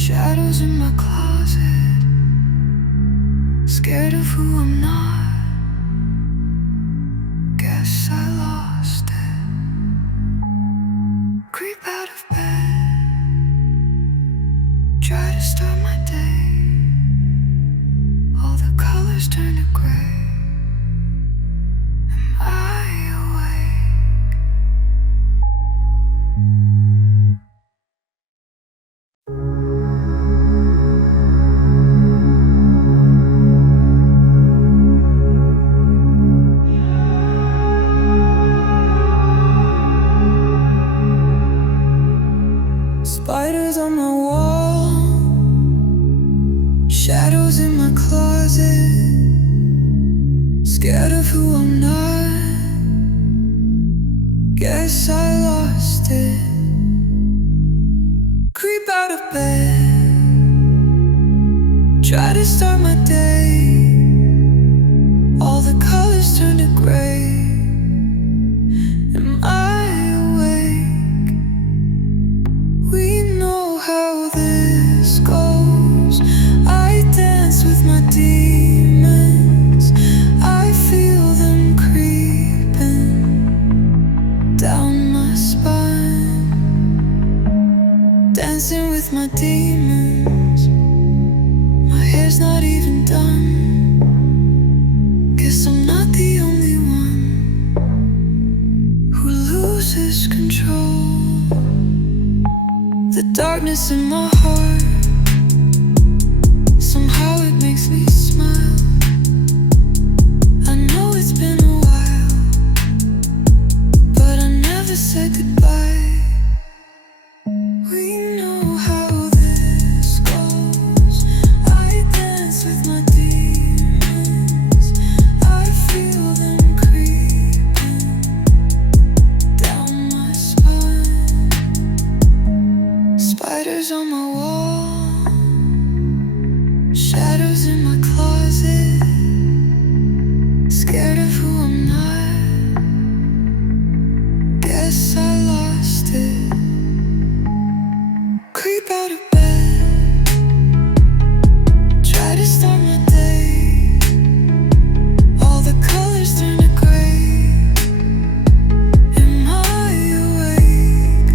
Shadows in my closet, scared of who I'm not. Guess I lost it. Creep out of bed, try to start my day. All the colors turn to gray. Am I awake? Spiders on my wall, shadows in my closet, scared of who I'm not. Guess I lost it. Creep out of bed, try to start my day. All the colors turn to gray. Am I awake? We know how this goes. I dance with my demons. I feel them creeping down my spine. Dancing with my demons. My hair's not even done. Guess I'm not the only one who loses control. The darkness in my heart, somehow it makes me smile. I know it's been a while, but I never said goodbye. We know how this goes. I dance with my demons. I feel them creeping down my spine. Spiders on my wall, shadows in my closet, scared of who I'm not. Guess I lost it. Creep out of bed, try to start my day. All the colors turn to gray. Am I awake?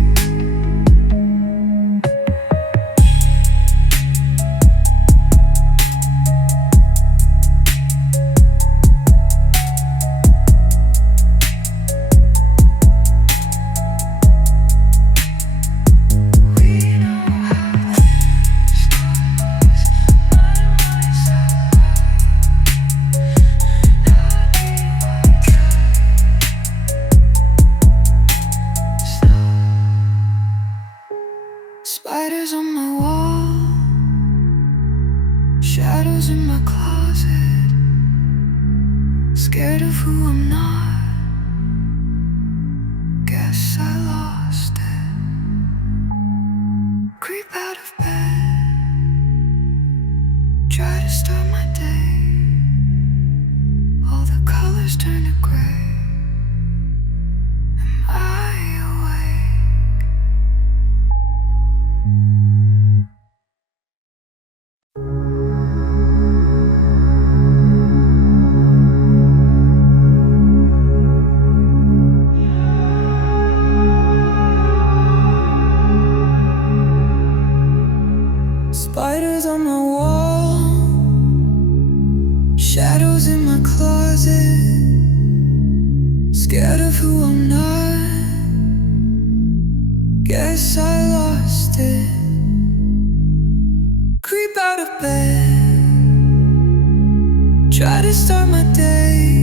We know how this goes. My mind's not Spiders on my wall, shadows in my closet, scared of who I'm not. Guess I lost it. Creep out of bed, try to start my day. All the colors turn to gray. Am I awake? Spiders on my wall, shadows in my closet, scared of who I'm not. Guess I lost it. Creep out of bed, try to start my day.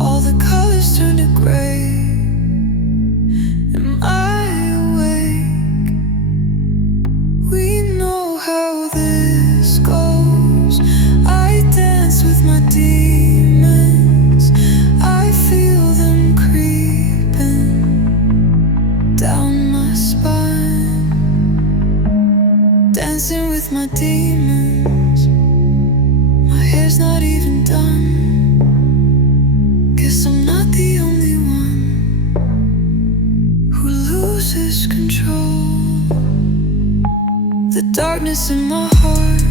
All the colors turn to gray. Am I awake? We know how this goes. I dance with my demons. I feel them creeping down my spine. Dancing with my demons. My hair's not even done. Guess I'm not the only one who loses control. the darkness in my heart.